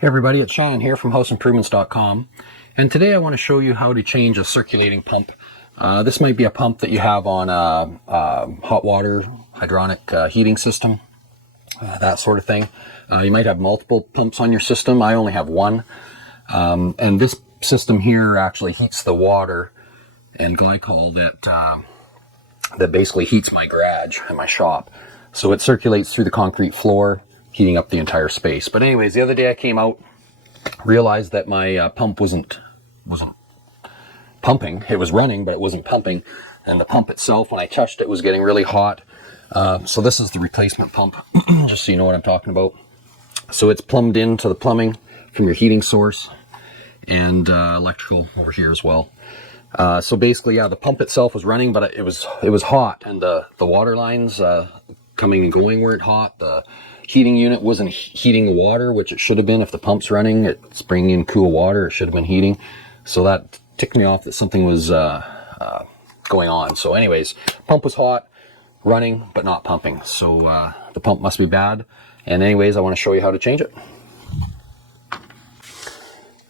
Hey everybody, it's Shannon here from houseimprovements.com, and today I want to show you how to change a circulating pump. This might be a pump that you have on a hot water hydronic heating system, that sort of thing. You might have multiple pumps on your system. I only have one, and this system here actually heats the water and glycol that basically heats my garage and my shop. So it circulates through the concrete floor, heating up the entire space. But anyways, the other day I came out, realized that my pump wasn't pumping. It was running, but it wasn't pumping. And the pump itself, when I touched it, was getting really hot. So this is the replacement pump, just so you know what I'm talking about. So it's plumbed into the plumbing from your heating source, and electrical over here as well. So basically, yeah, the pump itself was running, but it was hot, and the water lines coming and going weren't hot. The heating unit wasn't heating the water, which it should have been. If the pump's running, it's bringing in cool water. It should have been heating. So that ticked me off that something was going on. So anyways, pump was hot, running, but not pumping. So the pump must be bad. And anyways, I want to show you how to change it.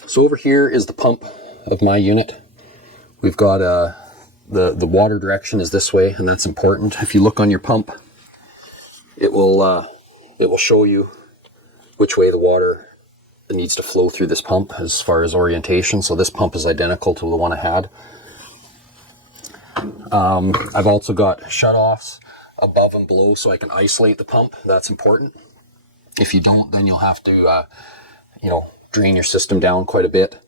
So over here is the pump of my unit. We've got the water direction is this way, and that's important. If you look on your pump, it will show you which way the water needs to flow through this pump as far as orientation. So this pump is identical to the one I had. I've also got shutoffs above and below so I can isolate the pump. That's important. If you don't, then you'll have to drain your system down quite a bit.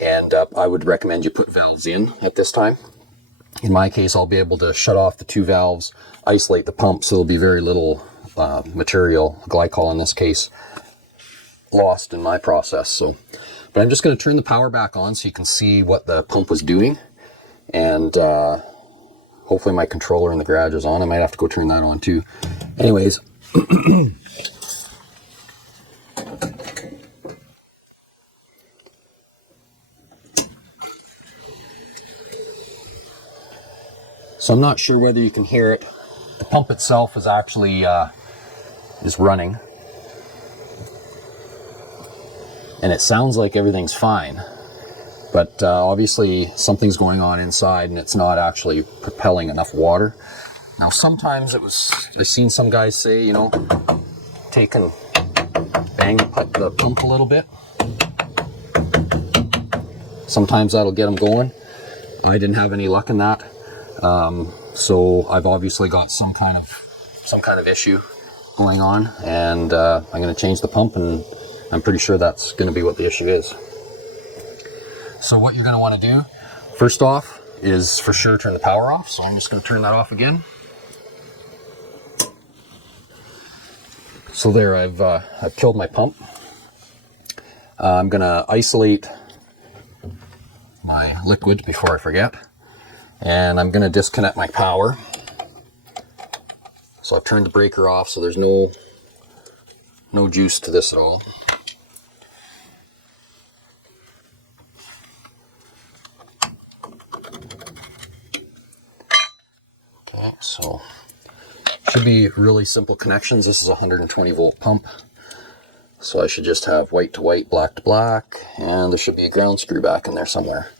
And I would recommend you put valves in at this time. In my case, I'll be able to shut off the two valves, isolate the pump, so there'll be very little material, glycol in this case, lost in my process. So, but I'm just going to turn the power back on so you can see what the pump was doing. And hopefully my controller in the garage is on. I might have to go turn that on too. Anyways. So I'm not sure whether you can hear it. The pump itself is actually is running, and it sounds like everything's fine, but obviously something's going on inside, and it's not actually propelling enough water. Now sometimes I've seen some guys say, take and bang the pump a little bit. Sometimes that'll get them going. I didn't have any luck in that. So I've obviously got some kind of issue going on, and I'm going to change the pump, and I'm pretty sure that's going to be what the issue is. So what you're going to want to do first off is for sure turn the power off. So I'm just going to turn that off again. So there, I've killed my pump. I'm going to isolate my liquid before I forget. And I'm going to disconnect my power. So I've turned the breaker off, so there's no juice to this at all. Okay, so should be really simple connections. This is a 120 volt pump. So I should just have white to white, black to black, and there should be a ground screw back in there somewhere.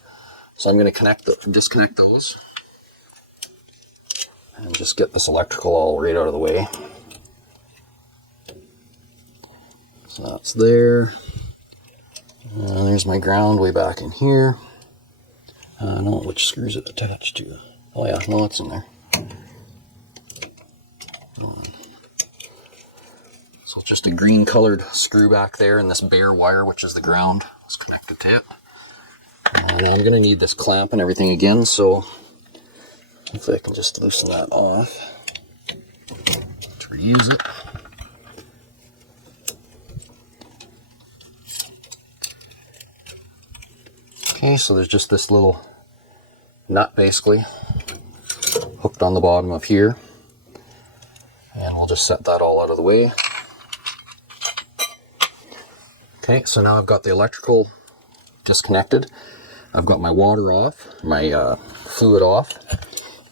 So I'm going to disconnect those and just get this electrical all right out of the way. So that's there. And there's my ground way back in here. I don't know which screws it attached to. Oh yeah, no, it's in there. So it's just a green colored screw back there, and this bare wire, which is the ground, is connected to it. And I'm going to need this clamp and everything again, so hopefully I can just loosen that off to reuse it. Okay, so there's just this little nut basically hooked on the bottom of here, and we'll just set that all out of the way. Okay, so now I've got the electrical disconnected. I've got my water off, my fluid off,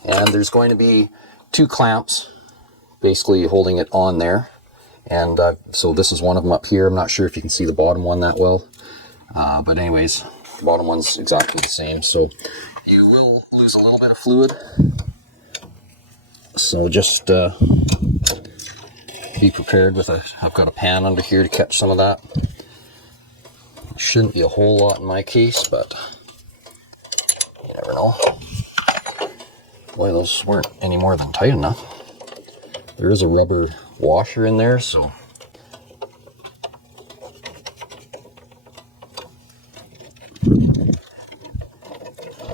and there's going to be two clamps basically holding it on there, And so this is one of them up here. I'm not sure if you can see the bottom one that well. But anyways, the bottom one's exactly the same. So you will lose a little bit of fluid. So just be prepared with I've got a pan under here to catch some of that. Shouldn't be a whole lot in my case, but you never know. Boy, those weren't any more than tight enough. There is a rubber washer in there, so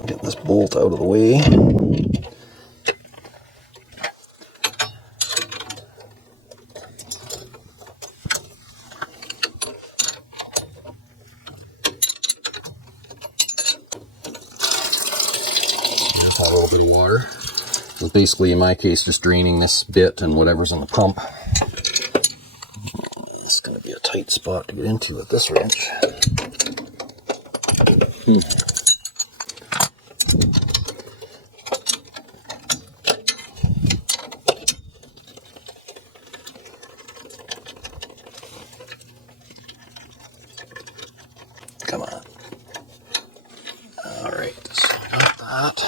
get this bolt out of the way. Just have a little bit of water. So basically, in my case, just draining this bit and whatever's in the pump. It's going to be a tight spot to get into with this wrench. Come on. All right, so I got that.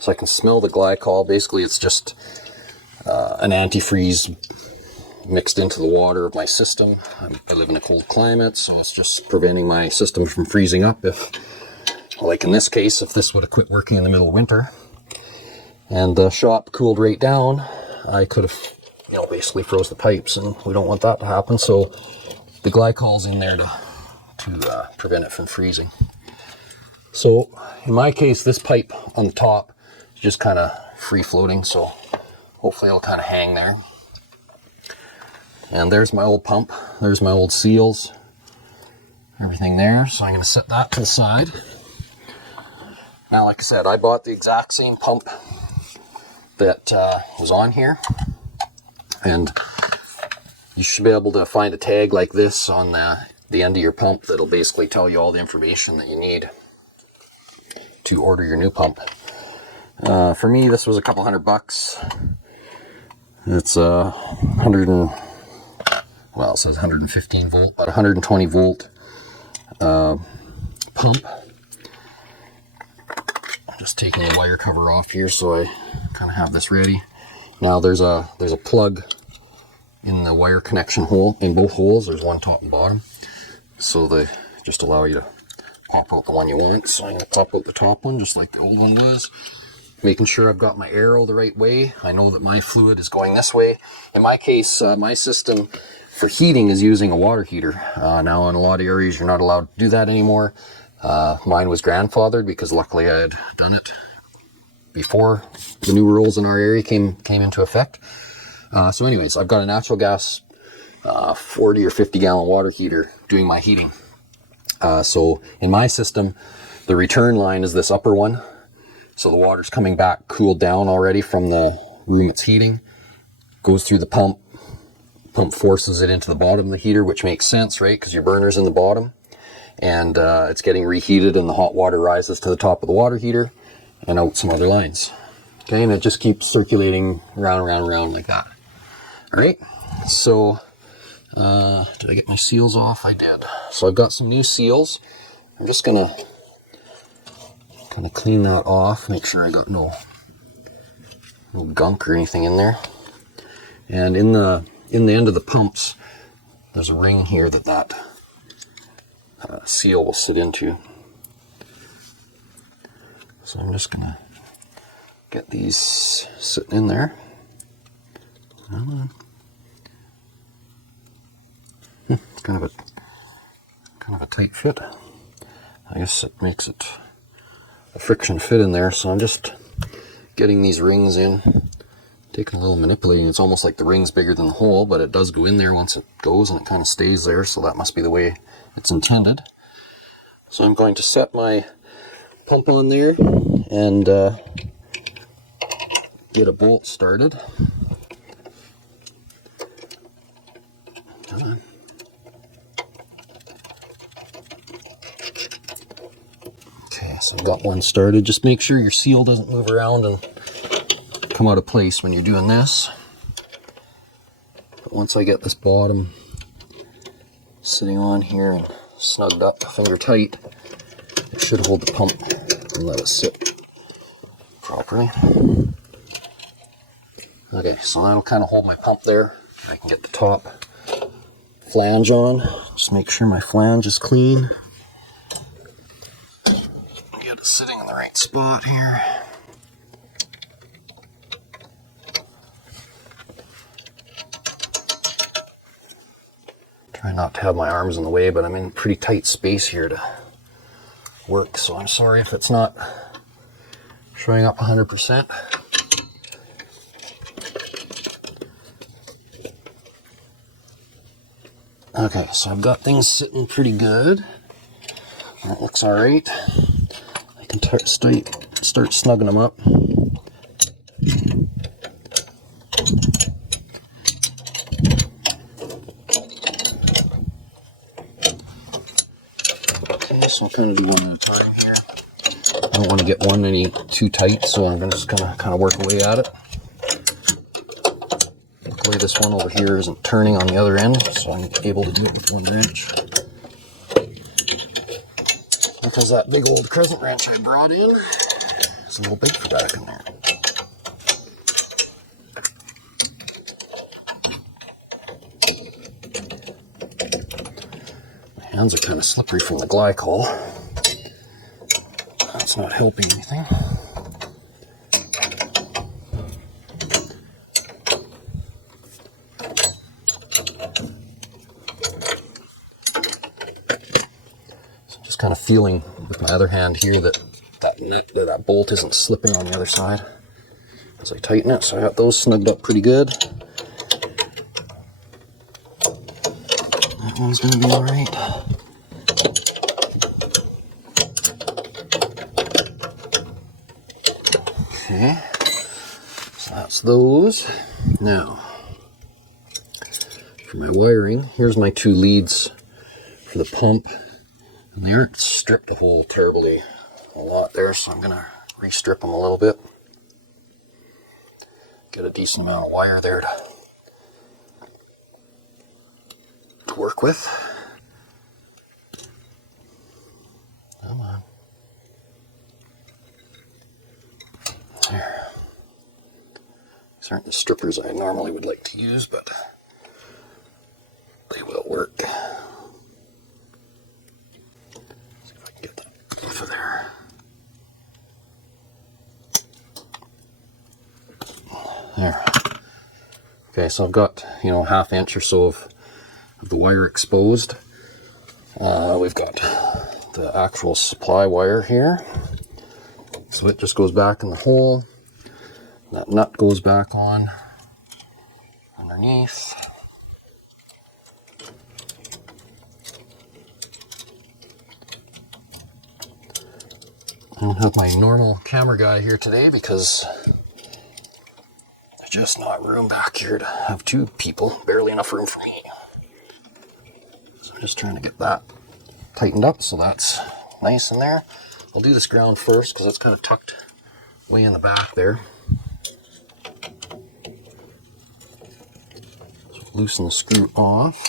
So I can smell the glycol. Basically, it's just an antifreeze mixed into the water of my system. I live in a cold climate, so it's just preventing my system from freezing up. If, like in this case, if this would have quit working in the middle of winter and the shop cooled right down, I could have, basically froze the pipes, and we don't want that to happen. So the glycol's in there to prevent it from freezing. So in my case, this pipe on the top is just kind of free floating, so hopefully it'll kind of hang there. And there's my old pump. There's my old seals. Everything there. So I'm going to set that to the side. Now, like I said, I bought the exact same pump that was on here. And you should be able to find a tag like this on the end of your pump that'll basically tell you all the information that you need to order your new pump. For me, this was a couple $100. It's a it says 115 volt, but 120 volt pump. I'm just taking the wire cover off here so I kind of have this ready. Now there's a plug in the wire connection hole, in both holes. There's one top and bottom, so they just allow you to pop out the one you want. So I'm going to pop out the top one just like the old one was, making sure I've got my arrow the right way. I know that my fluid is going this way. In my case, my system for heating is using a water heater. Now in a lot of areas you're not allowed to do that anymore. Mine was grandfathered because luckily I had done it before the new rules in our area came into effect. So anyways, I've got a natural gas 40 or 50 gallon water heater doing my heating. So in my system, the return line is this upper one. So the water's coming back cooled down already from the room it's heating, goes through the pump forces it into the bottom of the heater, which makes sense, right? Because your burner's in the bottom, and it's getting reheated, and the hot water rises to the top of the water heater and out some other lines. Okay, and it just keeps circulating round like that. All right, so did I get my seals off? I did. So I've got some new seals. I'm just gonna kind of clean that off, make sure I got no gunk or anything in there. And in the end of the pumps, there's a ring here that seal will sit into. So I'm just gonna get these sitting in there. It's kind of a tight fit. I guess it makes it a friction fit in there. So I'm just getting these rings in, taking a little manipulating. It's almost like the ring's bigger than the hole, but it does go in there once it goes, and it kind of stays there. So that must be the way it's intended. So I'm going to set my pump on there and get a bolt started. Come on. Okay, so I've got one started. Just make sure your seal doesn't move around and come out of place when you're doing this. Put once I get this bottom sitting on here and snugged up finger tight, it should hold the pump and let it sit properly. Okay, so that'll kind of hold my pump there. I can get the top flange on. Just make sure my flange is clean. Get it sitting in the right spot here. Try not to have my arms in the way, but I'm in pretty tight space here to work, so I'm sorry if it's not showing up 100%. Okay, so I've got things sitting pretty good. That looks alright. I can start snugging them up. Okay, so I'll kind of do one at a time here. I don't want to get one any too tight, so I'm just gonna kind of work away at it. Luckily this one over here isn't turning on the other end, so I'm able to do it with one wrench. Because that big old crescent wrench I brought in is a little big for back in there. My hands are kind of slippery from the glycol. That's not helping anything. Kind of feeling with my other hand here that that bolt isn't slipping on the other side as I tighten it. So I got those snugged up pretty good. That one's going to be all right. Okay, so that's those. Now for my wiring, here's my two leads for the pump. And they aren't stripped a whole terribly a lot there, so I'm going to re-strip them a little bit. Get a decent amount of wire there to work with. Come on. There. These aren't the strippers I normally would like to use, but they will work. There. There. Okay, so I've got, ½ inch or so of the wire exposed. We've got the actual supply wire here. So it just goes back in the hole. That nut goes back on underneath. I don't have my normal camera guy here today because there's just not room back here to have two people, barely enough room for me. So I'm just trying to get that tightened up so that's nice in there. I'll do this ground first because it's kind of tucked way in the back there. So loosen the screw off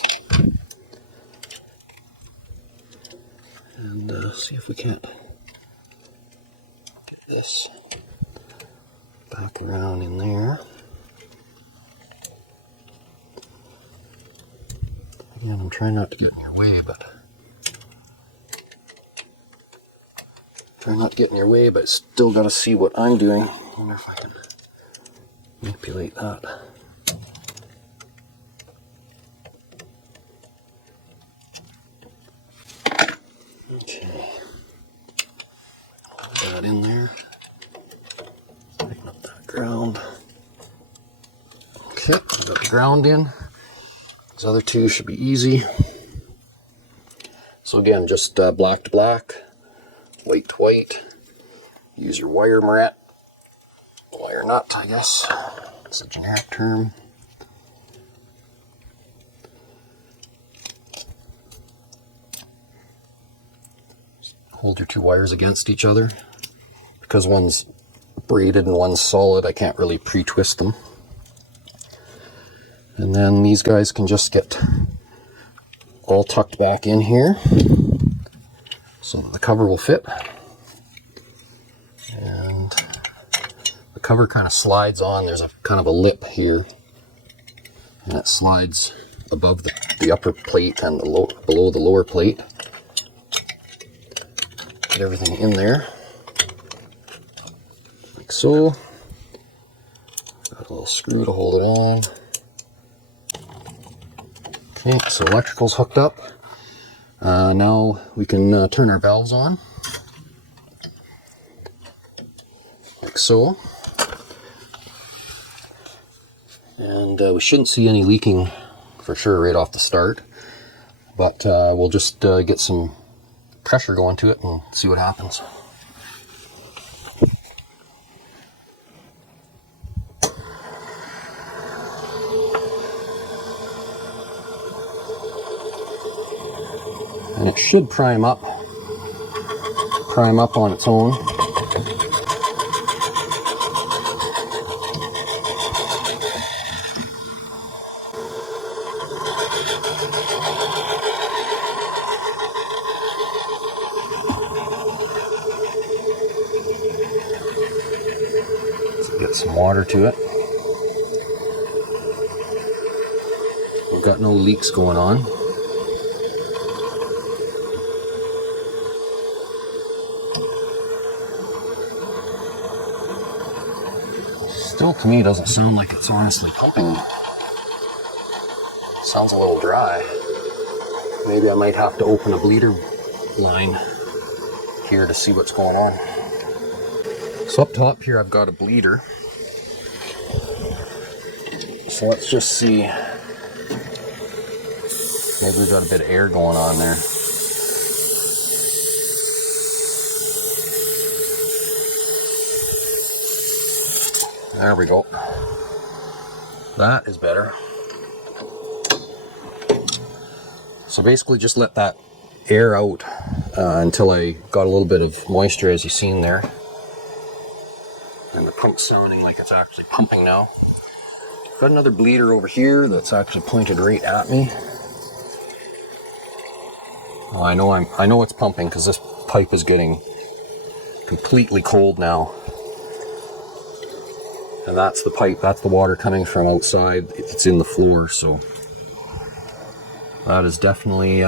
and see if we can't this back around in there. Again, I'm trying not to get in your way, but still got to see what I'm doing. I wonder if I can manipulate that. Okay, put that in there. Tighten up that ground. Okay, I've got the ground in. These other two should be easy. So again, just black to black, white to white. Use your wire nut, I guess. It's a generic term. Hold your two wires against each other. Because one's braided and one's solid, I can't really pre-twist them. And then these guys can just get all tucked back in here so that the cover will fit. And the cover kind of slides on. There's a kind of a lip here, and it slides above the upper plate and below the lower plate. Get everything in there like so. Got a little screw to hold it on. Okay, so electrical's hooked up. Now we can turn our valves on, like so. And we shouldn't see any leaking for sure right off the start, but we'll just get some pressure going to it and see what happens. And it should prime up on its own. Let's get some water to it. We've got no leaks going on. Still, to me, doesn't sound like it's honestly pumping. Sounds a little dry. Maybe I might have to open a bleeder line here to see what's going on. So up top here, I've got a bleeder. So let's just see. Maybe we've got a bit of air going on there. There we go. That is better. So basically just let that air out until I got a little bit of moisture, as you've seen there. And the pump's sounding like it's actually pumping now. Got another bleeder over here that's actually pointed right at me. Oh, I know it's pumping because this pipe is getting completely cold now. And that's the pipe, that's the water coming from outside. It's in the floor, so that is definitely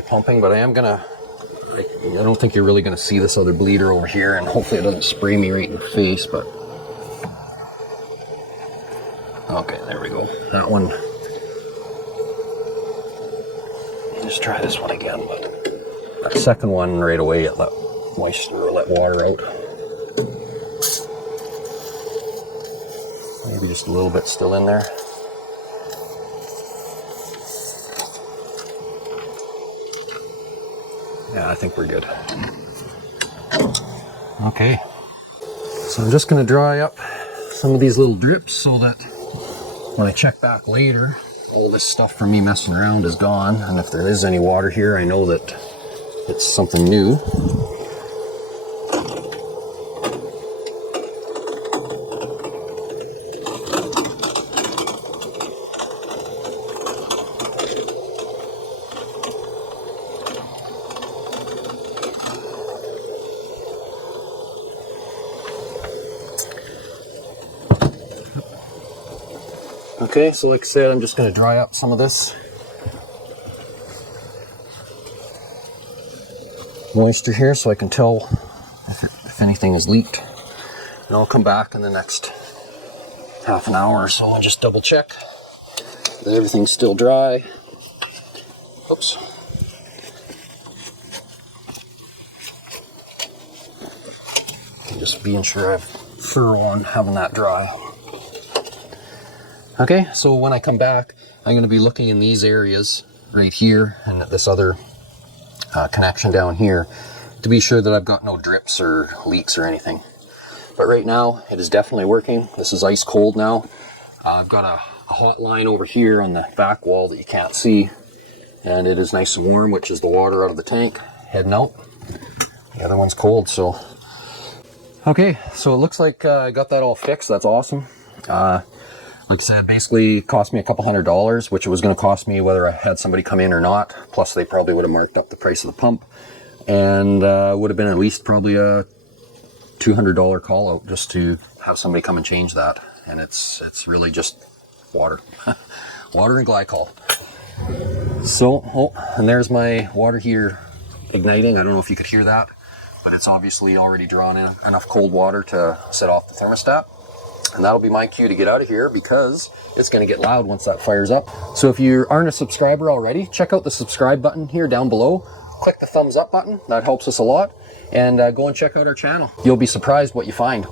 pumping. But I don't think you're really gonna see this other bleeder over here, and hopefully it doesn't spray me right in the face. But okay, there we go. That one. Just try this one again. But that second one right away, it let water out. Maybe just a little bit still in there. Yeah, I think we're good. Okay. So I'm just going to dry up some of these little drips so that when I check back later, all this stuff from me messing around is gone. And if there is any water here, I know that it's something new. Okay, so like I said, I'm just going to dry up some of this moisture here so I can tell if anything is leaked. And I'll come back in the next half an hour or so and just double check that everything's still dry. Oops. I'm just being sure I've thorough on having that dry. Okay, so when I come back, I'm going to be looking in these areas right here and at this other connection down here to be sure that I've got no drips or leaks or anything. But right now, it is definitely working. This is ice cold now. I've got a hot line over here on the back wall that you can't see, and it is nice and warm, which is the water out of the tank heading out. The other one's cold, so. Okay, so it looks like I got that all fixed. That's awesome. Like I said, basically cost me a couple $100, which it was going to cost me whether I had somebody come in or not. Plus they probably would have marked up the price of the pump, and would have been at least probably a $200 call out just to have somebody come and change that. And it's really just water. Water and glycol. So, oh, and there's my water heater igniting. I don't know if you could hear that, but it's obviously already drawn in enough cold water to set off the thermostat. And that'll be my cue to get out of here because it's going to get loud once that fires up. So if you aren't a subscriber already, check out the subscribe button here down below. Click the thumbs up button. That helps us a lot. And go and check out our channel. You'll be surprised what you find.